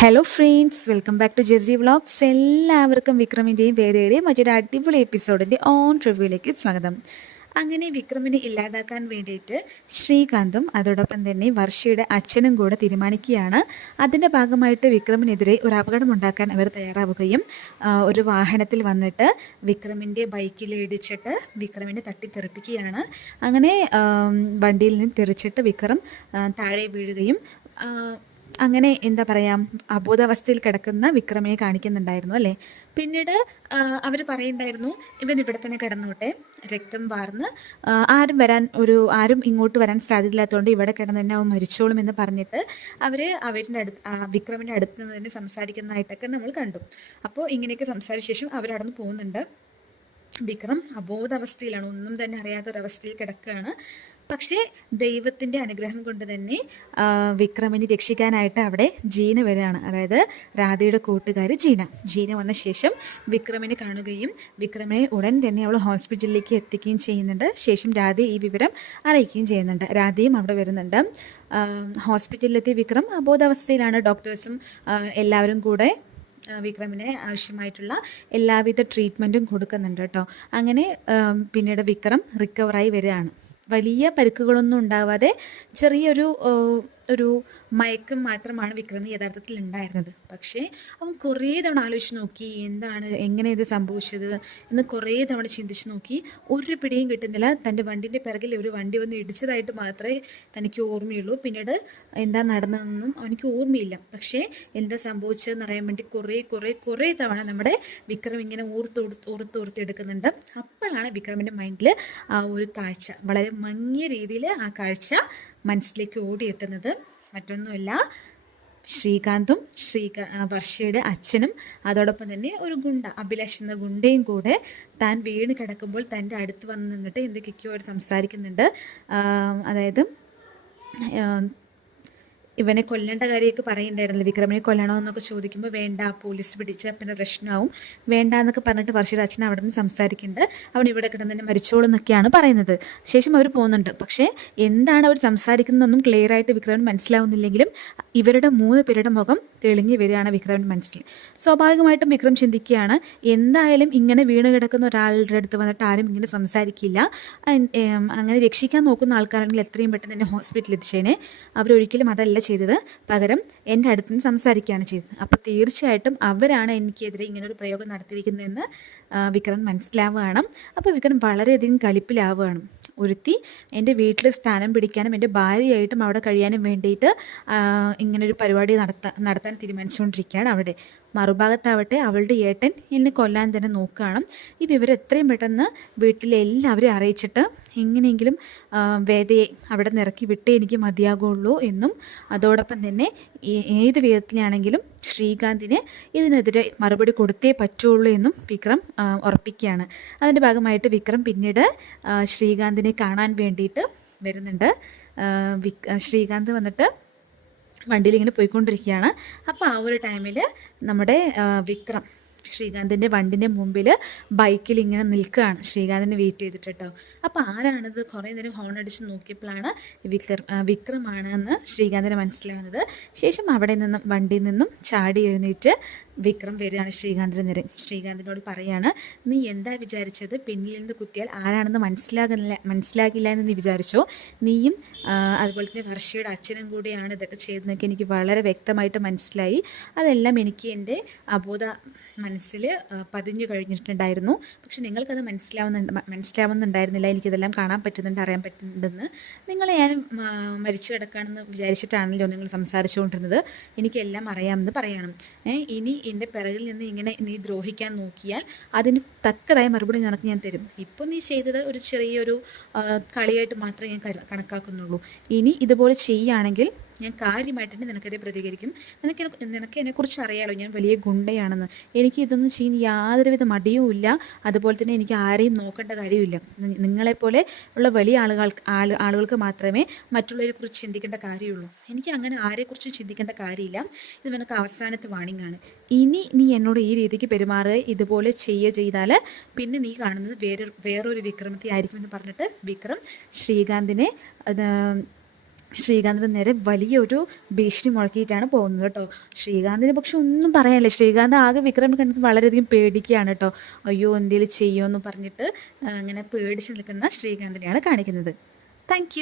Hello friends welcome back to JC vlogs എല്ലാവർക്കും വിക്രമിന്റെയും വേദയുടെയും മറ്റൊരു അടിപൊളി എപ്പിസോഡിന്റെ ഓൺ റിവ്യൂയിലേക്ക് സ്വാഗതം. അങ്ങനെ വിക്രമിനെ ഇല്ലാതാക്കാൻ വേണ്ടിയിട്ട് ശ്രീകാന്തും അതോടൊപ്പം തന്നെ വർഷയുടെ അച്ഛനും കൂടെ തീരുമാനിക്കുകയാണ്. അതിന്റെ ഭാഗമായിട്ട് വിക്രമിനെതിരെ ഒരു അപകടമുണ്ടാക്കാൻ അവർ തയ്യാറാവുകയും ഒരു വാഹനത്തിൽ വന്നിട്ട് വിക്രമിന്റെ ബൈക്കിൽ ഇടിച്ചിട്ട് വിക്രമിനെ തട്ടിത്തെറിപ്പിക്കുകയാണ്. അങ്ങനെ വണ്ടിയിൽ നിന്ന് തെറിച്ചിട്ട് വിക്രം താഴെ വീഴുകയും അങ്ങനെ എന്താ പറയുക അബോധാവസ്ഥയിൽ കിടക്കുന്ന വിക്രമിനെ കാണിക്കുന്നുണ്ടായിരുന്നു അല്ലേ? പിന്നീട് അവർ പറയുണ്ടായിരുന്നു ഇവൻ ഇവിടെ തന്നെ കിടന്നോട്ടെ രക്തം വാർന്ന് ആരും വരാൻ ഒരു ആരും ഇങ്ങോട്ട് വരാൻ സാധ്യതയില്ലാത്തതുകൊണ്ട് ഇവിടെ കിടന്ന് തന്നെ അവൻ മരിച്ചോളും എന്ന് പറഞ്ഞിട്ട് അവർ അവരുടെ അടുത്ത് വിക്രമിന്റെ അടുത്ത് നിന്ന് തന്നെ സംസാരിക്കുന്നതായിട്ടൊക്കെ നമ്മൾ കണ്ടു. അപ്പോൾ ഇങ്ങനെയൊക്കെ സംസാരിച്ച ശേഷം അവരവിടുന്ന് പോകുന്നുണ്ട്. വിക്രം അബോധാവസ്ഥയിലാണ് ഒന്നും തന്നെ അറിയാത്തൊരവസ്ഥയിൽ കിടക്കുകയാണ്. പക്ഷേ ദൈവത്തിന്റെ അനുഗ്രഹം കൊണ്ട് തന്നെ വിക്രമിനെ രക്ഷിക്കാനായിട്ട് അവിടെ ജീന വരികയാണ്. അതായത് രാധയുടെ കൂട്ടുകാരി ജീന. ജീന വന്ന ശേഷം വിക്രമിനെ കാണുകയും വിക്രമിനെ ഉടൻ തന്നെ അവൾ ഹോസ്പിറ്റലിലേക്ക് എത്തിക്കുകയും ചെയ്യുന്നുണ്ട്. ശേഷം രാധ ഈ വിവരം അറിയിക്കുകയും ചെയ്യുന്നുണ്ട്. രാധയും അവിടെ വരുന്നുണ്ട്. ഹോസ്പിറ്റലിലെത്തിയ വിക്രം അബോധാവസ്ഥയിലാണ്. ഡോക്ടേഴ്സും എല്ലാവരും കൂടെ വിക്രമിന് ആവശ്യമായിട്ടുള്ള എല്ലാവിധ ട്രീറ്റ്മെന്റും കൊടുക്കുന്നുണ്ട് കേട്ടോ. അങ്ങനെ പിന്നീട് വിക്രം റിക്കവറായി വരികയാണ്. വലിയ പരിക്കുകളൊന്നും ഉണ്ടാവാതെ ചെറിയൊരു ഒരു മയക്കം മാത്രമാണ് വിക്രമിന് യഥാർത്ഥത്തിൽ ഉണ്ടായിരുന്നത്. പക്ഷേ അവൻ കുറേ തവണ ആലോചിച്ച് നോക്കി എന്താണ് എങ്ങനെ ഇത് സംഭവിച്ചത് എന്ന് കുറേ തവണ ചിന്തിച്ച് നോക്കി ഒരു പിടിയും കിട്ടുന്നില്ല. തന്റെ വണ്ടിന്റെ പിറകിൽ ഒരു വണ്ടി വന്ന് ഇടിച്ചതായിട്ട് മാത്രമേ തനിക്ക് ഓർമ്മയുള്ളൂ. പിന്നീട് എന്താ നടന്നതെന്നും അവനിക്ക് ഓർമ്മയില്ല. പക്ഷേ എന്താ സംഭവിച്ചതെന്ന് അറിയാൻ വേണ്ടി കുറേ കുറേ കുറേ തവണ നമ്മുടെ വിക്രം ഇങ്ങനെ ഓർത്തോർത്ത് ഓർത്തോർത്തെടുക്കുന്നുണ്ട് അപ്പോഴാണ് വിക്രമിന്റെ മൈൻഡിൽ ആ ഒരു കാഴ്ച വളരെ മങ്ങിയ രീതിയിൽ ആ കാഴ്ച മനസ്സിലേക്ക് ഓടിയെത്തുന്നത്. മറ്റൊന്നുമല്ല. ശ്രീകാന്തും ശ്രീകാ വർഷയുടെ അച്ഛനും അതോടൊപ്പം തന്നെ ഒരു ഗുണ്ട അഭിലാഷ് എന്ന ഗുണ്ടയും കൂടെ താൻ വീണ് കിടക്കുമ്പോൾ തന്റെ അടുത്ത് വന്ന് നിന്നിട്ട് എന്തൊക്കെയോ സംസാരിക്കുന്നുണ്ട്. അതായത് ഇവനെ കൊല്ലേണ്ട കാര്യമൊക്കെ പറയണ്ടായിരുന്നല്ലോ വിക്രമിനെ കൊല്ലണോ എന്നൊക്കെ ചോദിക്കുമ്പോൾ വേണ്ട പോലീസ് പിടിച്ച് പിന്നെ പ്രശ്നമാവും. വേണ്ട എന്നൊക്കെ പറഞ്ഞിട്ട് വർഷയുടെ അച്ഛൻ അവിടെ നിന്ന് സംസാരിക്കുന്നുണ്ട്. അവൻ ഇവിടെ കിടന്ന് തന്നെ മരിച്ചോളും എന്നൊക്കെയാണ് പറയുന്നത്. ശേഷം അവർ പോകുന്നുണ്ട്. പക്ഷേ എന്താണ് അവർ സംസാരിക്കുന്നതെന്നൊന്നും ക്ലിയർ ആയിട്ട് വിക്രമൻ മനസ്സിലാവുന്നില്ലെങ്കിലും ഇവരുടെ മൂന്ന് പേരുടെ മുഖം തെളിഞ്ഞു വരികയാണ് വിക്രമിന്റെ മനസ്സിൽ. സ്വാഭാവികമായിട്ടും വിക്രം ചിന്തിക്കുകയാണ് എന്തായാലും ഇങ്ങനെ വീണ് കിടക്കുന്ന ഒരാളുടെ അടുത്ത് വന്നിട്ട് ആരും ഇങ്ങനെ സംസാരിക്കില്ല. അങ്ങനെ രക്ഷിക്കാൻ നോക്കുന്ന ആൾക്കാരാണെങ്കിൽ എത്രയും പെട്ടെന്ന് എന്നെ ഹോസ്പിറ്റലിൽ എത്തിച്ചേനെ. അവരൊരിക്കലും അതല്ല ചെയ്തത്. പകരം എന്റെ അടുത്ത് നിന്ന് സംസാരിക്കുകയാണ് ചെയ്തത്. അപ്പോൾ തീർച്ചയായിട്ടും അവരാണ് എനിക്കെതിരെ ഇങ്ങനൊരു പ്രയോഗം നടത്തിയിരിക്കുന്നതെന്ന് വിക്രം മനസ്സിലാവുകയാണ്. അപ്പോൾ വിക്രം വളരെയധികം കലിപ്പിലാവുകയാണ്. ഒരുത്തി എന്റെ വീട്ടിൽ സ്ഥാനം പിടിക്കാനും എന്റെ ഭാര്യയായിട്ടും അവിടെ കഴിയാനും വേണ്ടിയിട്ട് ഇങ്ങനൊരു പരിപാടി നടത്താൻ നടത്താൻ തീരുമാനിച്ചുകൊണ്ടിരിക്കുകയാണ് അവിടെ. മറുഭാഗത്താവട്ടെ അവളുടെ ഏട്ടൻ എന്നെ കൊല്ലാൻ തന്നെ നോക്കുകയാണ്. ഈ വിവരം എത്രയും പെട്ടെന്ന് വീട്ടിലെ എല്ലാവരെയും അറിയിച്ചിട്ട് എങ്ങനെയെങ്കിലും വേദയെ അവിടെ നിറക്കി വിട്ടേ എനിക്ക് മതിയാകുള്ളൂ എന്നും അതോടൊപ്പം തന്നെ ഏത് വിധത്തിലാണെങ്കിലും ശ്രീകാന്തിന് ഇതിനെതിരെ മറുപടി കൊടുത്തേ പറ്റുള്ളൂ എന്നും വിക്രം ഉറപ്പിക്കുകയാണ്. അതിന്റെ ഭാഗമായിട്ട് വിക്രം പിന്നീട് ശ്രീകാന്തിനെ കാണാൻ വേണ്ടിയിട്ട് വരുന്നുണ്ട്. ശ്രീകാന്ത് വന്നിട്ട് വണ്ടിയിൽ ഇങ്ങനെ പോയിക്കൊണ്ടിരിക്കുകയാണ്. അപ്പോൾ ആ ഒരു ടൈമിൽ നമ്മുടെ വിക്രം ശ്രീകാന്തിന്റെ വണ്ടിന്റെ മുമ്പിൽ ബൈക്കിൽ ഇങ്ങനെ നിൽക്കുകയാണ്. ശ്രീകാന്തിനെ വെയിറ്റ് ചെയ്തിട്ട് കേട്ടോ അപ്പോൾ ആരാണിത്? കുറേ നേരം ഹോൺ അടിച്ച് നോക്കിയപ്പോഴാണ് വിക്രം വിക്രമാണ് എന്ന് ശ്രീകാന്തിന് മനസ്സിലാവുന്നത്. ശേഷം അവിടെ നിന്നും വണ്ടിയിൽ നിന്നും ചാടി എഴുന്നേറ്റ് വിക്രം വരികയാണ് ശ്രീകാന്തിന് നേരെ. ശ്രീകാന്തിനോട് പറയാണ് നീ എന്താ വിചാരിച്ചത്? പിന്നിൽ നിന്ന് കുത്തിയാൽ ആരാണെന്ന് മനസ്സിലാകില്ല മനസ്സിലാകില്ല എന്ന് നീ വിചാരിച്ചോ? നീയും അതുപോലെ തന്നെ വർഷയുടെ അച്ഛനും കൂടിയാണ് ഇതൊക്കെ ചെയ്തതെന്നൊക്കെ എനിക്ക് വളരെ വ്യക്തമായിട്ട് മനസ്സിലായി. അതെല്ലാം എനിക്ക് എന്റെ അബോധ മനസ്സിൽ പതിഞ്ഞു കഴിഞ്ഞിട്ടുണ്ടായിരുന്നു. പക്ഷെ നിങ്ങൾക്കത് മനസ്സിലാവുന്നുണ്ട് മനസ്സിലാവുന്നുണ്ടായിരുന്നില്ല. എനിക്കിതെല്ലാം കാണാൻ പറ്റുന്നുണ്ട് അറിയാൻ പറ്റുന്നുണ്ടെന്ന്. നിങ്ങളെ ഞാൻ മരിച്ചു കിടക്കുകയാണെന്ന് വിചാരിച്ചിട്ടാണല്ലോ നിങ്ങൾ സംസാരിച്ചുകൊണ്ടിരുന്നത്. എനിക്കെല്ലാം അറിയാമെന്ന് പറയണം. ഇനി എന്റെ പിറകിൽ നിന്ന് ഇങ്ങനെ നീ ദ്രോഹിക്കാൻ നോക്കിയാൽ അതിന് തക്കതായ മറുപടി നിനക്ക് ഞാൻ തരും. ഇപ്പോൾ നീ ചെയ്തത് ഒരു ചെറിയൊരു കളിയായിട്ട് മാത്രമേ ഞാൻ കണക്കാക്കുന്നുള്ളൂ. ഇനി ഇതുപോലെ ചെയ്യുകയാണെങ്കിൽ ഞാൻ കാര്യമായിട്ട് തന്നെ നിനക്കെതിരെ പ്രതികരിക്കും. നിനക്ക് നിനക്ക് എന്നെക്കുറിച്ച് അറിയാലോ ഞാൻ വലിയ ഗുണ്ടയാണെന്ന്. എനിക്ക് ഇതൊന്നും ചെയ്യാൻ യാതൊരുവിധ മടിയുമില്ല അതുപോലെ തന്നെ എനിക്ക് ആരെയും നോക്കേണ്ട കാര്യമില്ല നിങ്ങളെപ്പോലെ ഉള്ള വലിയ ആളുകൾ ആളുകൾക്ക് മാത്രമേ മറ്റുള്ളവരെ കുറിച്ച് ചിന്തിക്കേണ്ട കാര്യമുള്ളൂ. എനിക്ക് അങ്ങനെ ആരെക്കുറിച്ച് ചിന്തിക്കേണ്ട കാര്യമില്ല. ഇത് നിനക്ക് അവസാനത്തെ വാണിംഗ് ആണ്. ഇനി നീ എന്നോട് ഈ രീതിക്ക് പെരുമാറുക ഇതുപോലെ ചെയ്യുക ചെയ്താൽ പിന്നെ നീ കാണുന്നത് വേറൊരു വേറൊരു വിക്രമത്തെ ആയിരിക്കുമെന്ന് പറഞ്ഞിട്ട് വിക്രം ശ്രീകാന്തിനെ ശ്രീകാന്തിന് നേരെ വലിയൊരു ഭീഷണി മുഴക്കിയിട്ടാണ് പോകുന്നത് കേട്ടോ. ശ്രീകാന്തിന് പക്ഷെ ഒന്നും പറയാനില്ല. ശ്രീകാന്ത് ആകെ വിക്രമിനെ കണ്ടിട്ട് വളരെയധികം പേടിക്കുകയാണ് കേട്ടോ. അയ്യോ എന്തെങ്കിലും ചെയ്യുമെന്ന് പറഞ്ഞിട്ട് അങ്ങനെ പേടിച്ച് നിൽക്കുന്ന ശ്രീകാന്തിനെയാണ് കാണിക്കുന്നത്. താങ്ക്